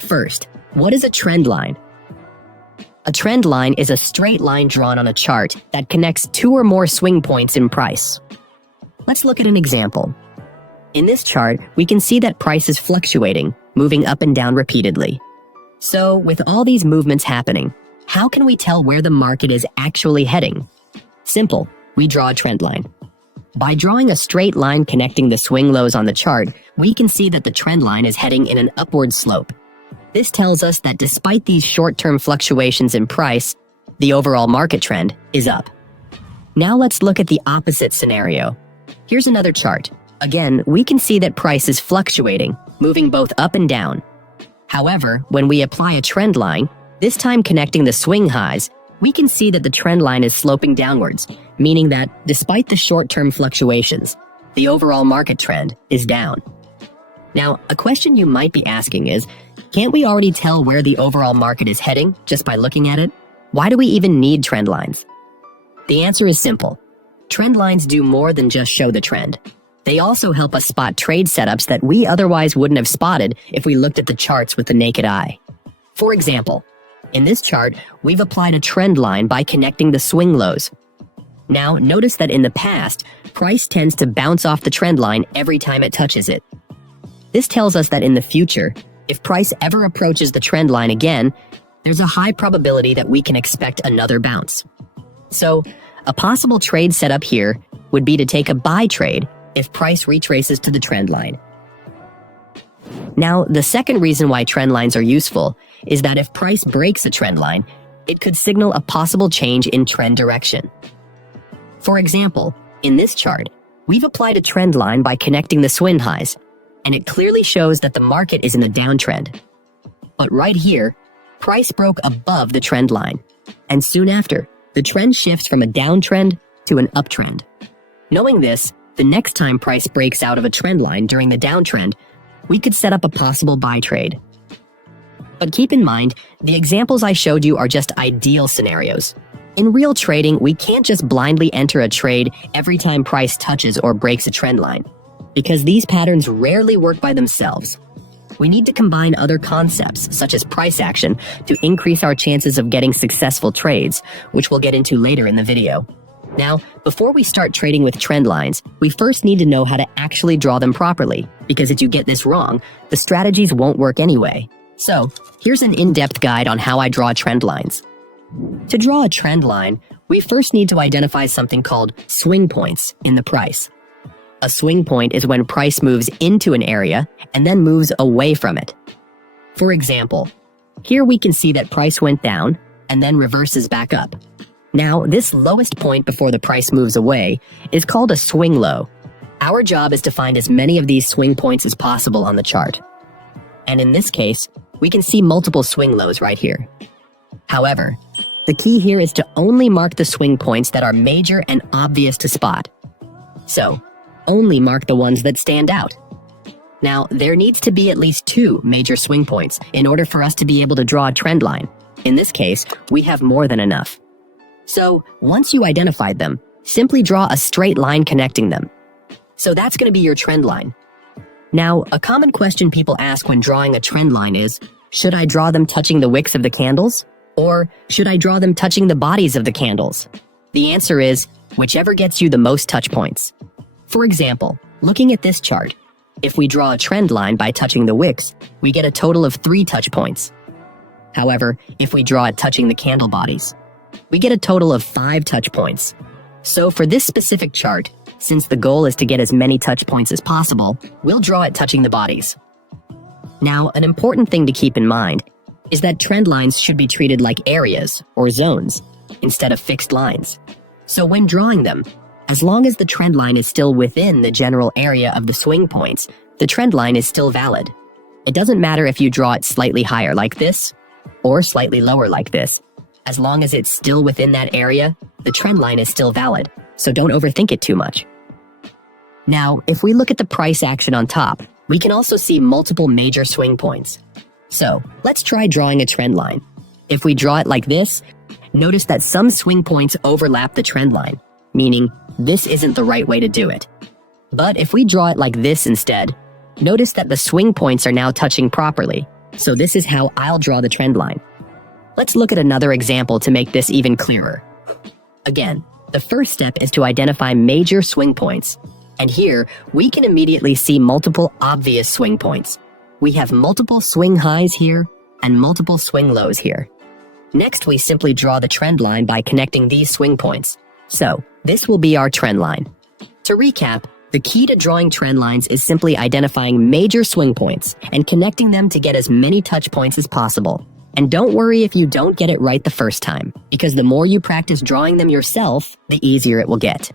First, what is a trend line? A trend line is a straight line drawn on a chart that connects two or more swing points in price. Let's look at an example. In this chart, we can see that price is fluctuating, moving up and down repeatedly. So, with all these movements happening, how can we tell where the market is actually heading? Simple, we draw a trend line. By drawing a straight line connecting the swing lows on the chart, we can see that the trend line is heading in an upward slope. This tells us that despite these short-term fluctuations in price, the overall market trend is up. Now let's look at the opposite scenario. Here's another chart. Again, we can see that price is fluctuating, moving both up and down. However, when we apply a trend line, this time connecting the swing highs, we can see that the trend line is sloping downwards, meaning that despite the short-term fluctuations, the overall market trend is down. Now, a question you might be asking is, can't we already tell where the overall market is heading just by looking at it? Why do we even need trend lines? The answer is simple. Trend lines do more than just show the trend. They also help us spot trade setups that we otherwise wouldn't have spotted if we looked at the charts with the naked eye. For example, in this chart, we've applied a trend line by connecting the swing lows. Now, notice that in the past, price tends to bounce off the trend line every time it touches it. This tells us that in the future, if price ever approaches the trend line again, there's a high probability that we can expect another bounce. So, a possible trade setup here would be to take a buy trade if price retraces to the trend line. Now, the second reason why trend lines are useful is that if price breaks a trend line, it could signal a possible change in trend direction. For example, in this chart, we've applied a trend line by connecting the swing highs, and it clearly shows that the market is in a downtrend. But right here, price broke above the trend line, and soon after, the trend shifts from a downtrend to an uptrend. Knowing this, the next time price breaks out of a trend line during the downtrend, we could set up a possible buy trade. But keep in mind, the examples I showed you are just ideal scenarios. In real trading, we can't just blindly enter a trade every time price touches or breaks a trend line, because these patterns rarely work by themselves. We need to combine other concepts, such as price action, to increase our chances of getting successful trades, which we'll get into later in the video. Now, before we start trading with trend lines, we first need to know how to actually draw them properly, because if you get this wrong, the strategies won't work anyway. So, here's an in-depth guide on how I draw trend lines. To draw a trend line, we first need to identify something called swing points in the price. A swing point is when price moves into an area and then moves away from it. For example, here we can see that price went down and then reverses back up. Now, this lowest point before the price moves away is called a swing low. Our job is to find as many of these swing points as possible on the chart. And in this case, we can see multiple swing lows right here. However, the key here is to only mark the swing points that are major and obvious to spot. So, only mark the ones that stand out. Now, there needs to be at least 2 major swing points in order for us to be able to draw a trend line. In this case, we have more than enough. So, once you identified them, simply draw a straight line connecting them. So that's going to be your trend line. Now, a common question people ask when drawing a trend line is, should I draw them touching the wicks of the candles? Or should I draw them touching the bodies of the candles? The answer is, whichever gets you the most touch points. For example, looking at this chart, if we draw a trend line by touching the wicks, we get a total of 3 touch points. However, if we draw it touching the candle bodies, we get a total of 5 touch points. So for this specific chart, since the goal is to get as many touch points as possible, we'll draw it touching the bodies. Now, an important thing to keep in mind is that trend lines should be treated like areas or zones instead of fixed lines. So when drawing them, as long as the trend line is still within the general area of the swing points, the trend line is still valid. It doesn't matter if you draw it slightly higher like this or slightly lower like this. As long as it's still within that area, the trend line is still valid, so don't overthink it too much. Now, if we look at the price action on top, we can also see multiple major swing points. So, let's try drawing a trend line. If we draw it like this, notice that some swing points overlap the trend line, meaning this isn't the right way to do it. But if we draw it like this instead, notice that the swing points are now touching properly, So this is how I'll draw the trend line. Let's look at another example to make this even clearer. Again, the first step is to identify major swing points. And here, we can immediately see multiple obvious swing points. We have multiple swing highs here and multiple swing lows here. Next, we simply draw the trend line by connecting these swing points. So, this will be our trend line. To recap, the key to drawing trend lines is simply identifying major swing points and connecting them to get as many touch points as possible. And don't worry if you don't get it right the first time, because the more you practice drawing them yourself, the easier it will get.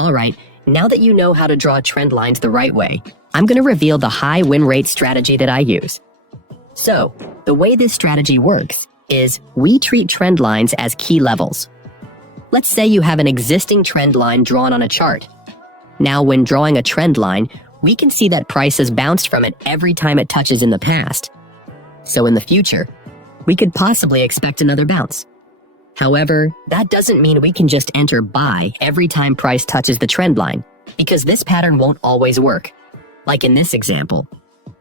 Alright, now that you know how to draw trend lines the right way, I'm going to reveal the high win rate strategy that I use. So, the way this strategy works is we treat trend lines as key levels. Let's say you have an existing trend line drawn on a chart. Now, when drawing a trend line, we can see that price has bounced from it every time it touches in the past. So in the future, we could possibly expect another bounce. However, that doesn't mean we can just enter buy every time price touches the trend line, because this pattern won't always work. Like in this example.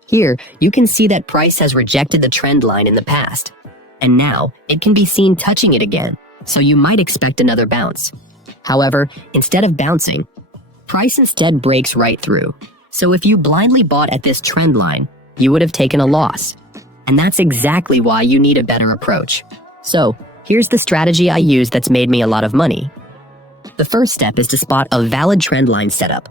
Here, you can see that price has rejected the trend line in the past, and now it can be seen touching it again, so you might expect another bounce. However, instead of bouncing, price instead breaks right through. So if you blindly bought at this trend line, you would have taken a loss. And that's exactly why you need a better approach. So, here's the strategy I use that's made me a lot of money. The first step is to spot a valid trend line setup.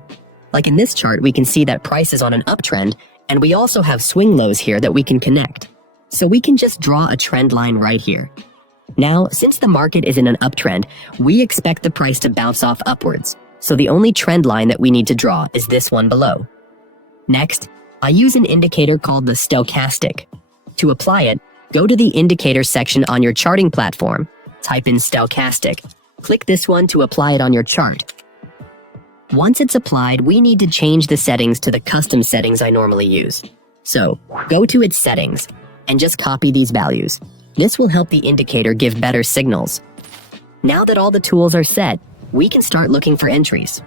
Like in this chart, we can see that price is on an uptrend, and we also have swing lows here that we can connect. So we can just draw a trend line right here. Now, since the market is in an uptrend, we expect the price to bounce off upwards. So the only trend line that we need to draw is this one below. Next, I use an indicator called the stochastic. To apply it, go to the indicator section on your charting platform, type in stochastic. Click this one to apply it on your chart. Once it's applied, we need to change the settings to the custom settings I normally use. So, go to its settings and just copy these values. This will help the indicator give better signals. Now that all the tools are set, we can start looking for entries.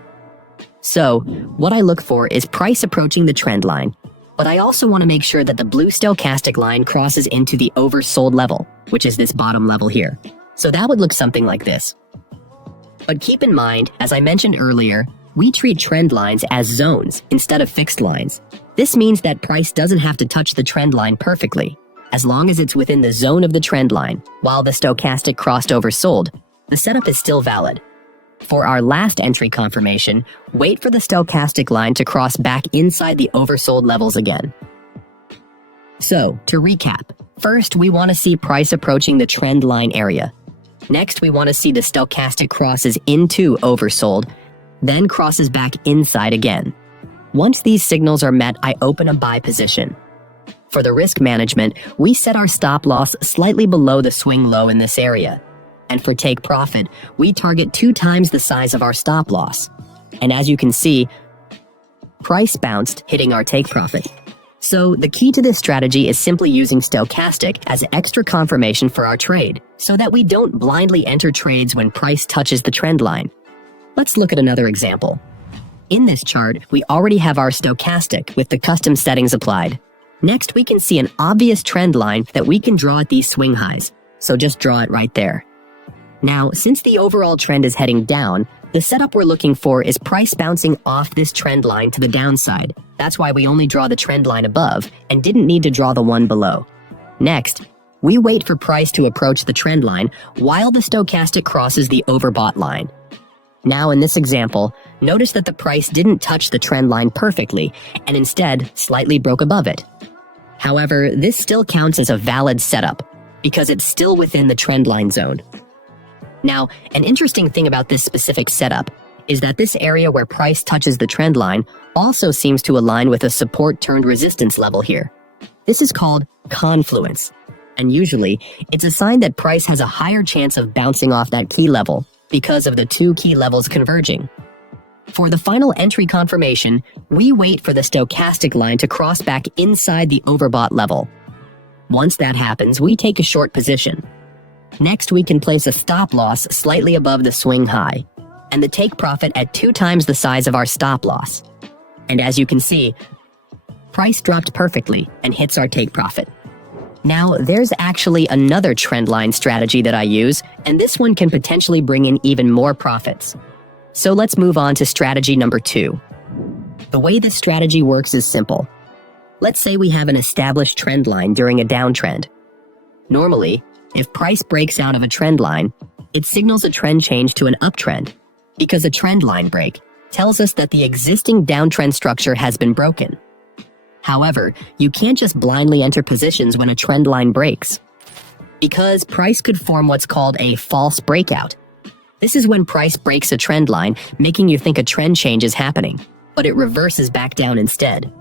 So, what I look for is price approaching the trend line, but I also want to make sure that the blue stochastic line crosses into the oversold level, which is this bottom level here. So that would look something like this. But keep in mind, as I mentioned earlier, we treat trend lines as zones instead of fixed lines. This means that price doesn't have to touch the trend line perfectly. As long as it's within the zone of the trend line, while the stochastic crossed oversold, the setup is still valid. For our last entry confirmation, wait for the stochastic line to cross back inside the oversold levels again. So, to recap, first we want to see price approaching the trend line area. Next, we want to see the stochastic crosses into oversold, then crosses back inside again. Once these signals are met, I open a buy position. For the risk management, we set our stop loss slightly below the swing low in this area. And for take profit, we target 2 times the size of our stop loss. And as you can see, price bounced, hitting our take profit. So the key to this strategy is simply using stochastic as extra confirmation for our trade, so that we don't blindly enter trades when price touches the trend line. Let's look at another example. In this chart, we already have our stochastic with the custom settings applied. Next, we can see an obvious trend line that we can draw at these swing highs, so just draw it right there. Now, since the overall trend is heading down, the setup we're looking for is price bouncing off this trend line to the downside. That's why we only draw the trend line above and didn't need to draw the one below. Next, we wait for price to approach the trend line while the stochastic crosses the overbought line. Now in this example, notice that the price didn't touch the trend line perfectly and instead slightly broke above it. However, this still counts as a valid setup because it's still within the trend line zone. Now, an interesting thing about this specific setup is that this area where price touches the trend line also seems to align with a support turned resistance level here. This is called confluence, and usually it's a sign that price has a higher chance of bouncing off that key level because of the 2 key levels converging. For the final entry confirmation, we wait for the stochastic line to cross back inside the overbought level. Once that happens, we take a short position. Next, we can place a stop loss slightly above the swing high, and the take profit at 2 times the size of our stop loss. And as you can see, price dropped perfectly and hits our take profit. Now, there's actually another trend line strategy that I use, and this one can potentially bring in even more profits. So let's move on to strategy number 2. The way this strategy works is simple. Let's say we have an established trend line during a downtrend. Normally, if price breaks out of a trend line, it signals a trend change to an uptrend, because a trend line break tells us that the existing downtrend structure has been broken. However, you can't just blindly enter positions when a trend line breaks, because price could form what's called a false breakout. This is when price breaks a trend line, making you think a trend change is happening, but it reverses back down instead.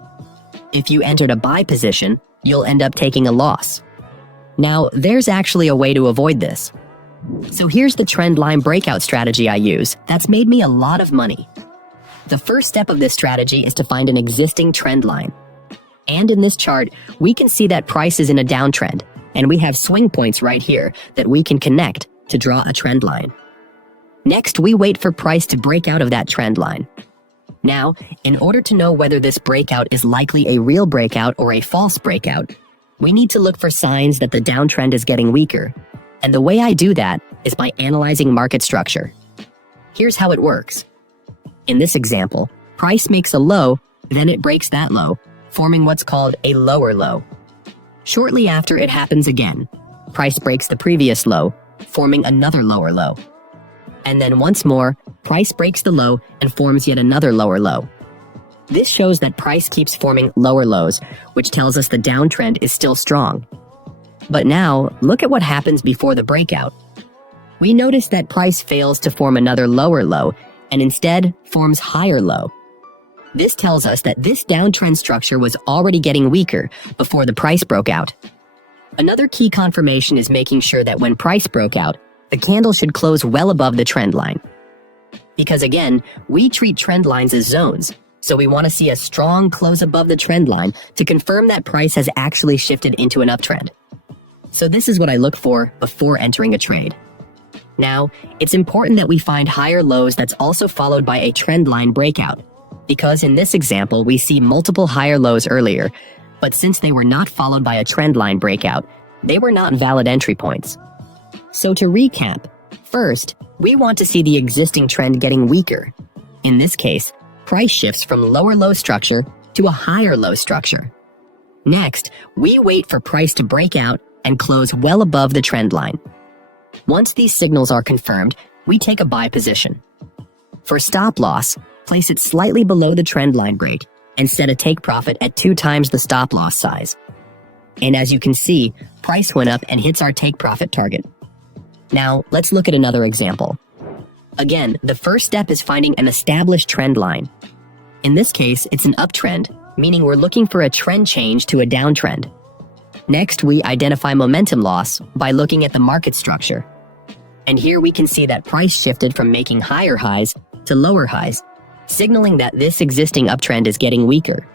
If you entered a buy position, you'll end up taking a loss. Now, there's actually a way to avoid this. So here's the trend line breakout strategy I use that's made me a lot of money. The first step of this strategy is to find an existing trend line. And in this chart, we can see that price is in a downtrend, and we have swing points right here that we can connect to draw a trend line. Next, we wait for price to break out of that trend line. Now, in order to know whether this breakout is likely a real breakout or a false breakout, we need to look for signs that the downtrend is getting weaker. And the way I do that is by analyzing market structure. Here's how it works. In this example, price makes a low, then it breaks that low, forming what's called a lower low. Shortly after, it happens again. Price breaks the previous low, forming another lower low. And then once more, price breaks the low and forms yet another lower low. This shows that price keeps forming lower lows, which tells us the downtrend is still strong. But now, look at what happens before the breakout. We notice that price fails to form another lower low and instead forms higher low. This tells us that this downtrend structure was already getting weaker before the price broke out. Another key confirmation is making sure that when price broke out, the candle should close well above the trend line. Because again, we treat trend lines as zones, so we want to see a strong close above the trend line to confirm that price has actually shifted into an uptrend. So this is what I look for before entering a trade. Now, it's important that we find higher lows that's also followed by a trend line breakout, because in this example, we see multiple higher lows earlier, but since they were not followed by a trend line breakout, they were not valid entry points. So to recap, first, we want to see the existing trend getting weaker. In this case, price shifts from lower low structure to a higher low structure. Next, we wait for price to break out and close well above the trend line. Once these signals are confirmed, we take a buy position. For stop loss, place it slightly below the trend line break and set a take profit at 2 times the stop loss size. And as you can see, price went up and hits our take profit target. Now, let's look at another example. Again, the first step is finding an established trend line. In this case, it's an uptrend, meaning we're looking for a trend change to a downtrend. Next, we identify momentum loss by looking at the market structure. And here we can see that price shifted from making higher highs to lower highs, signaling that this existing uptrend is getting weaker.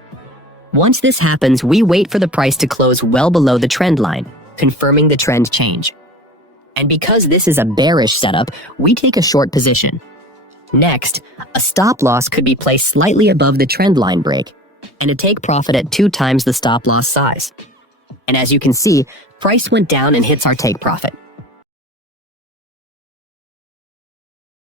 Once this happens, we wait for the price to close well below the trend line, confirming the trend change. And because this is a bearish setup, we take a short position. Next, a stop loss could be placed slightly above the trend line break, and a take profit at 2 times the stop loss size. And as you can see, price went down and hits our take profit.